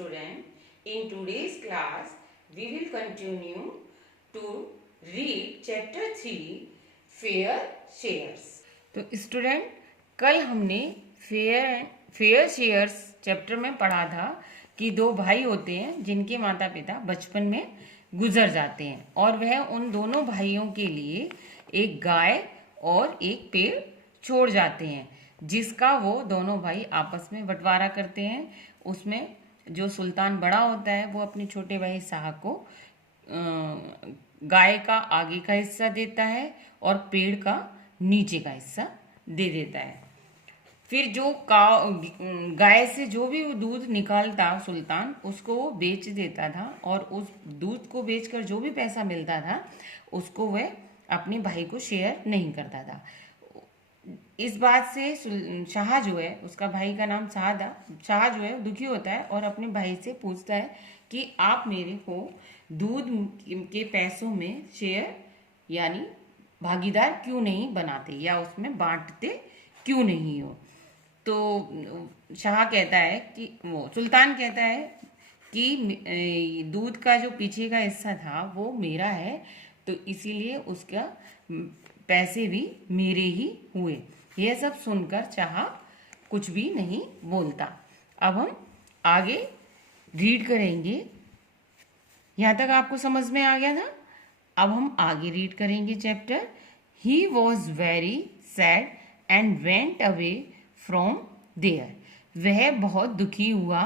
student. In today's class, we will continue to read chapter 3, Fair Shares. तो student, कल हमने fair shares chapter में पढ़ा था कि दो भाई होते हैं जिनके माता पिता बचपन में गुजर जाते हैं और वह उन दोनों भाइयों के लिए एक गाय और एक पेड़ छोड़ जाते हैं, जिसका वो दोनों भाई आपस में बंटवारा करते हैं। उसमें जो सुल्तान बड़ा होता है वो अपने छोटे भाई शाह को गाय का आगे का हिस्सा देता है और पेड़ का नीचे का हिस्सा दे देता है। फिर जो गाय से जो भी दूध निकालता सुल्तान, उसको वो बेच देता था और उस दूध को बेचकर जो भी पैसा मिलता था उसको वह अपने भाई को शेयर नहीं करता था। इस बात से शाह जो है, उसका भाई का नाम शाह जो है दुखी होता है और अपने भाई से पूछता है कि आप मेरे को दूध के पैसों में शेयर यानी भागीदार क्यों नहीं बनाते या उसमें बांटते क्यों नहीं हो। तो शाह कहता है कि वो सुल्तान कहता है कि दूध का जो पीछे का हिस्सा था वो मेरा है, तो इसीलिए उसका पैसे भी मेरे ही हुए। यह सब सुनकर शाह कुछ भी नहीं बोलता। अब हम आगे रीड करेंगे। यहाँ तक आपको समझ में आ गया था। अब हम आगे रीड करेंगे chapter. He was very sad and went away from there. वह बहुत दुखी हुआ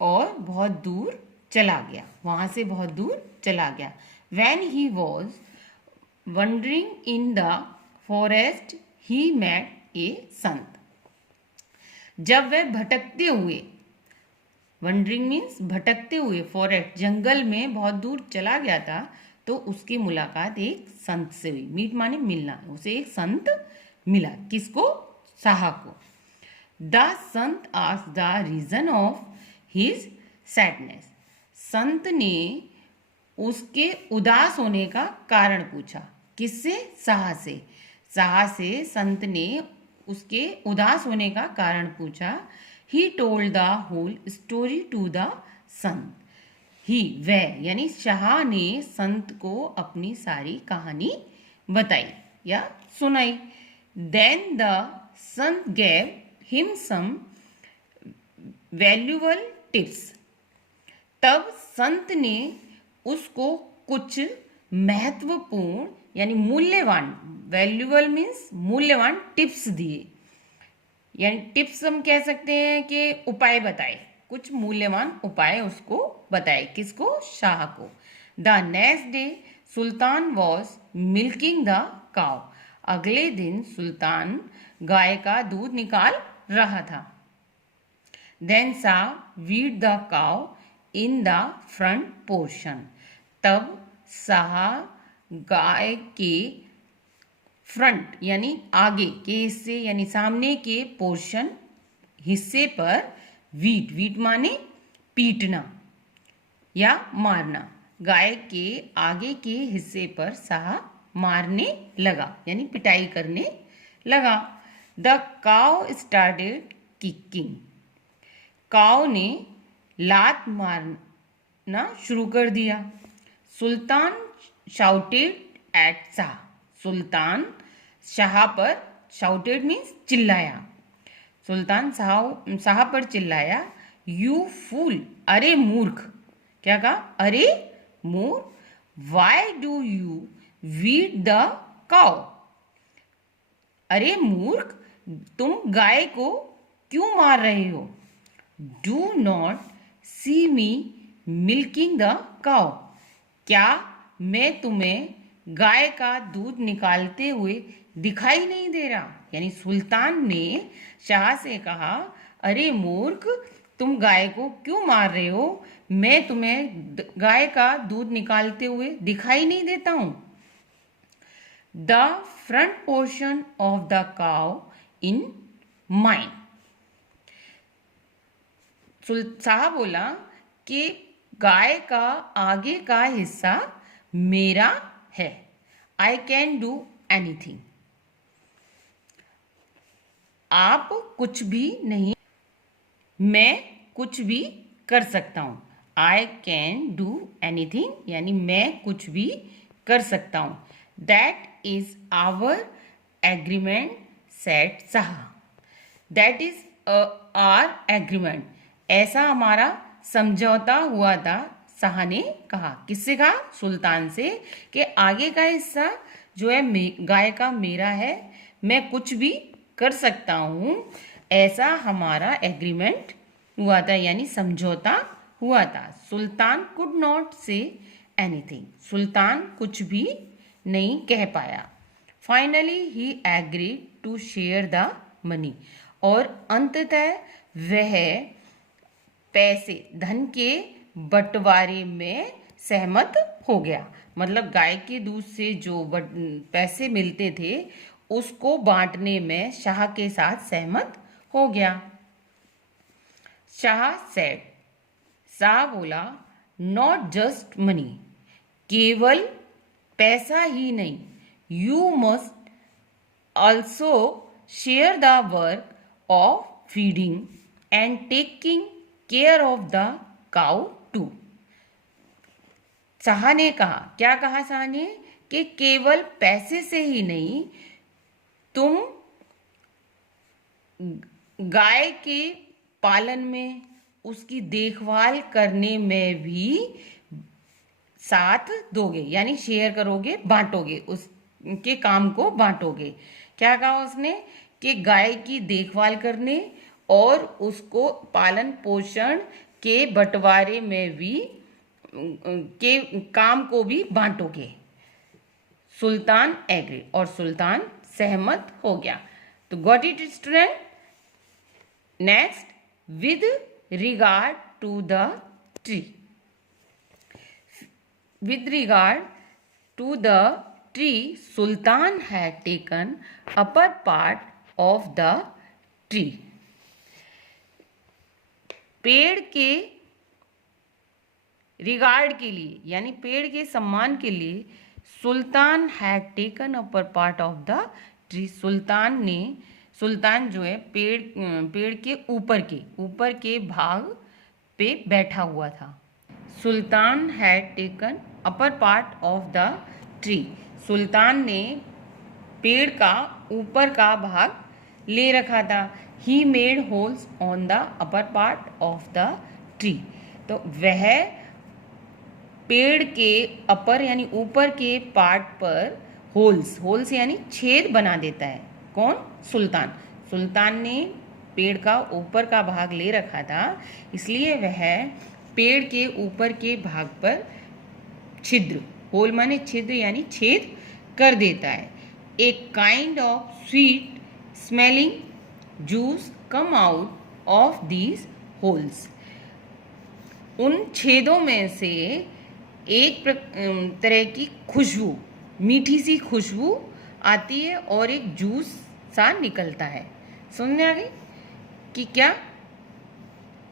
और बहुत दूर चला गया, वहां से बहुत दूर चला गया। When he was wandering in the forest, he met a संत। जब वह भटकते हुए, वंडरिंग मीन्स भटकते हुए, फॉरेस्ट जंगल में बहुत दूर चला गया था, तो उसकी मुलाकात एक संत से हुई। मीट माने मिलना, उसे एक संत मिला। किसको? शाह को। The sant asked the reason of his sadness. संत ने उसके उदास होने का कारण पूछा। किससे? शाह से। शाह से संत ने उसके उदास होने का कारण पूछा। He told the whole story to the sant. ही वह यानी शाह ने संत को अपनी सारी कहानी बताई या सुनाई। Then the sant gave him some valuable tips. तब संत ने उसको कुछ महत्वपूर्ण यानी मूल्यवान, वैल्यूएबल मीन्स मूल्यवान टिप्स दिए। यानी टिप्स हम कह सकते हैं कि उपाय बताए, कुछ मूल्यवान उपाय उसको बताए। किसको? शाह को। The next day Sultan was milking the cow. अगले दिन सुल्तान गाय का दूध निकाल रहा था। Then Shah beat the cow in the front portion. तब शाह गाय के फ्रंट यानी आगे के हिस्से यानी सामने के पोर्शन हिस्से पर वीट माने पीटना या मारना। गाय के आगे के हिस्से पर शाह मारने लगा यानी पिटाई करने लगा। The cow started kicking. Cow ने लात मारना शुरू कर दिया। सुल्तान शाउटेड एट शाह। सुल्तान शाह पर, शाउटेड मीन्स चिल्लाया। सुल्तान शाह पर चिल्लाया। यू फूल, अरे मूर्ख। क्या कहा? अरे मूर्ख। Why do you beat the cow. अरे मूर्ख, तुम गाय को क्यों मार रहे हो? Do not see me milking the cow. क्या मैं तुम्हें गाय का दूध निकालते हुए दिखाई नहीं दे रहा? यानी सुल्तान ने शाह से कहा, अरे मूर्ख, तुम गाय को क्यों मार रहे हो? मैं तुम्हें गाय का दूध निकालते हुए दिखाई नहीं देता हूं। The front portion of the cow in mine. Shah बोला कि गाय का आगे का हिस्सा मेरा है। I can do anything. आप कुछ भी नहीं, मैं कुछ भी कर सकता हूँ। आई कैन डू एनीथिंग यानी मैं कुछ भी कर सकता हूँ। That is our agreement said Shah. That is our agreement, ऐसा हमारा समझौता हुआ था, शाह ने कहा। किससे कहा? सुल्तान से, कि आगे का हिस्सा जो है गाय का मेरा है, मैं कुछ भी कर सकता हूँ। ऐसा हमारा एग्रीमेंट हुआ था यानी समझौता हुआ था। Sultan could not say anything, Sultan कुछ भी नहीं कह पाया। Finally he agree to share the money, और अंततः वह पैसे, धन के बंटवारे में सहमत हो गया। मतलब गाय के दूध से जो पैसे मिलते थे उसको बांटने में शाह के साथ सहमत हो गया। शाह सेड, शाह बोला, नॉट जस्ट मनी, केवल पैसा ही नहीं, you must also share the work of feeding and taking care of the cow too. Shah ने कहा, क्या कहा शाह ने? कि केवल पैसे से ही नहीं, तुम गाय के पालन में, उसकी देखभाल करने में भी साथ दोगे, यानी शेयर करोगे, बांटोगे, उसके काम को बांटोगे। क्या कहा उसने? कि गाय की देखभाल करने और उसको पालन पोषण के बंटवारे में भी के काम को भी बांटोगे। सुल्तान एग्री, और सुल्तान सहमत हो गया। तो got it student. Next, with regard to the tree. With regard to the tree, Sultan had taken upper part of the tree. पेड़ के रिगार्ड के लिए यानी पेड़ के सम्मान के लिए Sultan had taken upper part of the tree. Sultan जो है पेड़ के ऊपर के भाग पे बैठा हुआ था। Sultan had taken upper part of the tree, Sultan ने पेड़ का ऊपर का भाग ले रखा था। He made holes on the upper part of the tree, तो वह पेड़ के अपर यानी ऊपर के पार्ट पर होल्स यानी छेद बना देता है। कौन? सुल्तान ने पेड़ का ऊपर का भाग ले रखा था, इसलिए वह पेड़ के ऊपर के भाग पर छिद्र, होल माने छिद्र यानी छेद कर देता है। A kind of sweet smelling juice come out of these holes, उन छेदों में से एक तरह की खुशबू, मीठी सी खुशबू आती है और एक जूस सा निकलता है। समझ में आ गई कि क्या?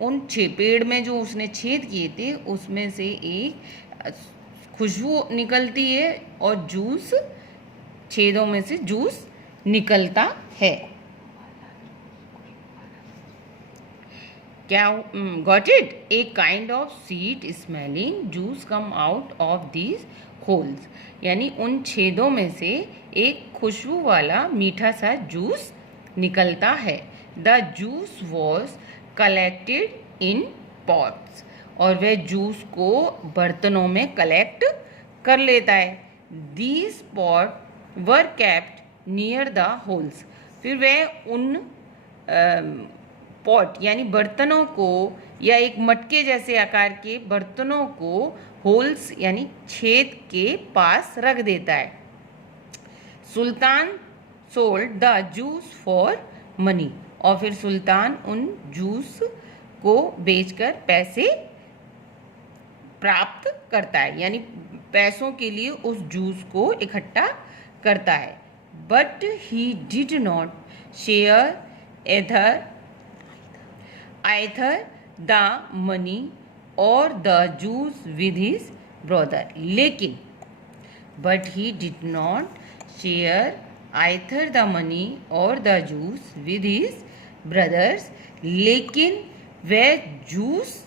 उन पेड़ में जो उसने छेद किए थे उसमें से एक खुशबू निकलती है और जूस, छेदों में से जूस निकलता है। क्या? Got it? A kind of sweet smelling juice come out of these holes, यानी उन छेदों में से एक खुशबू वाला मीठा सा जूस निकलता है। The juice was collected in pots, और वह जूस को बर्तनों में कलेक्ट कर लेता है। These pot were kept near the holes, फिर वह उन पॉट यानी बर्तनों को या एक मटके जैसे आकार के बर्तनों को होल्स यानी छेद के पास रख देता है। Sultan sold the juice for money, और फिर सुल्तान उन जूस को बेचकर पैसे प्राप्त करता है, यानी पैसों के लिए उस जूस को इकट्ठा करता है। But he did not share either the money or the juice with his brother, लेकिन but he did not share either the money or the juice with his brothers, लेकिन वह जूस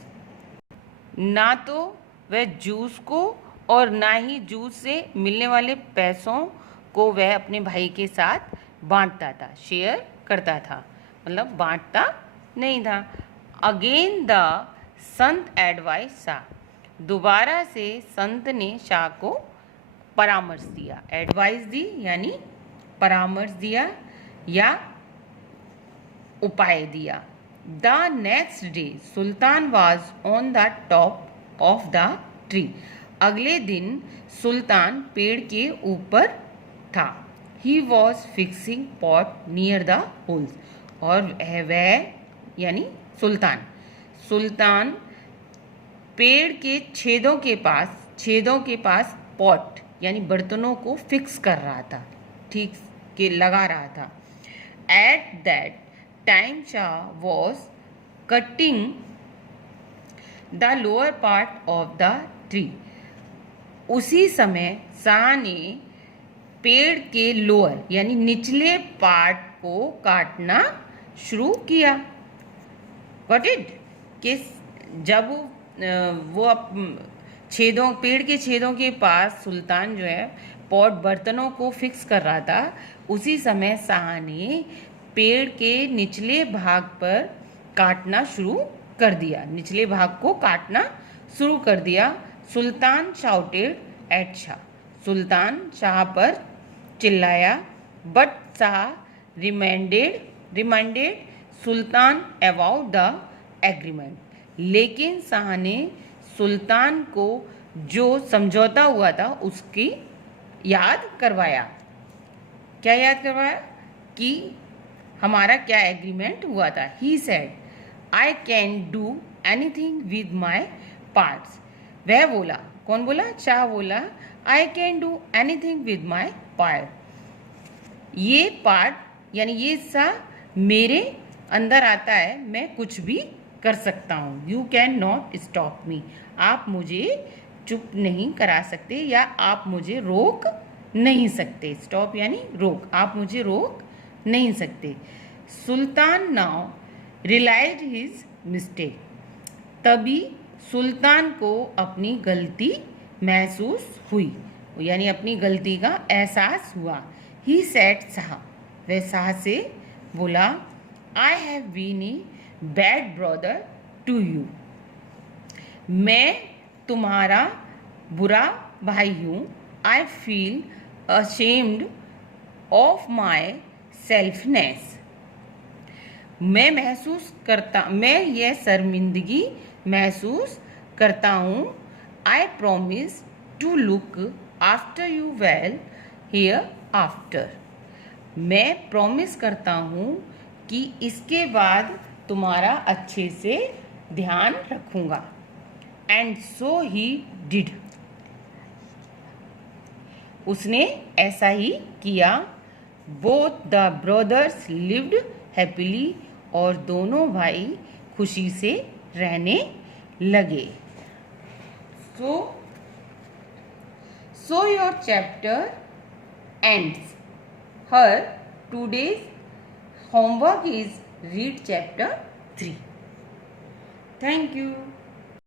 ना तो वह जूस को और ना ही जूस से मिलने वाले पैसों को वह अपने भाई के साथ बांटता था, शेयर करता था, मतलब बांटता नहीं था। Again the Sant advice Shah, दोबारा से संत ने शाह को परामर्श दिया, एडवाइस दी यानी परामर्श दिया या उपाय दिया। The next day Sultan was on the top of the tree, अगले दिन सुल्तान पेड़ के ऊपर था। He was fixing pot near the holes, और वह यानी सुल्तान पेड़ के छेदों के पास पॉट यानी बर्तनों को फिक्स कर रहा था, ठीक के लगा रहा था। At that time Shah was cutting the lower part of the tree, उसी समय शाह ने पेड़ के लोअर यानी निचले पार्ट को काटना शुरू किया। Got it? कि जब वो पेड़ के छेदों के पास सुल्तान जो है पॉट बर्तनों को फिक्स कर रहा था, उसी समय शाह ने पेड़ के निचले भाग पर काटना शुरू कर दिया, निचले भाग को काटना शुरू कर दिया। सुल्तान शाउटेड एट शाह, सुल्तान शाह पर चिल्लाया। But Shah reminded Sultan about the agreement, लेकिन शाह ने सुल्तान को जो समझौता हुआ था उसकी याद करवाया। क्या याद करवाया? कि हमारा क्या एग्रीमेंट हुआ था। He said I can do anything with my parts, वह बोला, कौन बोला? शाह बोला, I can do anything with my part, ये पार्ट यानी ये हिस्सा मेरे अंदर आता है, मैं कुछ भी कर सकता हूँ। You can not stop me, आप मुझे चुप नहीं करा सकते या आप मुझे रोक नहीं सकते। स्टॉप यानी रोक, आप मुझे रोक नहीं सकते। सुल्तान नाउ रियलाइज्ड हिज मिस्टेक, तभी सुल्तान को अपनी गलती महसूस हुई यानी अपनी गलती का एहसास हुआ। ही सेड शाह, वह शाह से बोला, I have been a bad brother to you, मैं तुम्हारा बुरा भाई हूँ। I feel ashamed of my selfness, मैं यह शर्मिंदगी महसूस करता हूँ। I promise to look after you well hereafter, मैं प्रॉमिस करता हूँ कि इसके बाद तुम्हारा अच्छे से ध्यान रखूँगा। एंड सो ही डिड, उसने ऐसा ही किया। Both the brothers lived happily, और दोनों भाई खुशी से रहने लगे। So your chapter ends. Her today's homework is read chapter 3. Thank you.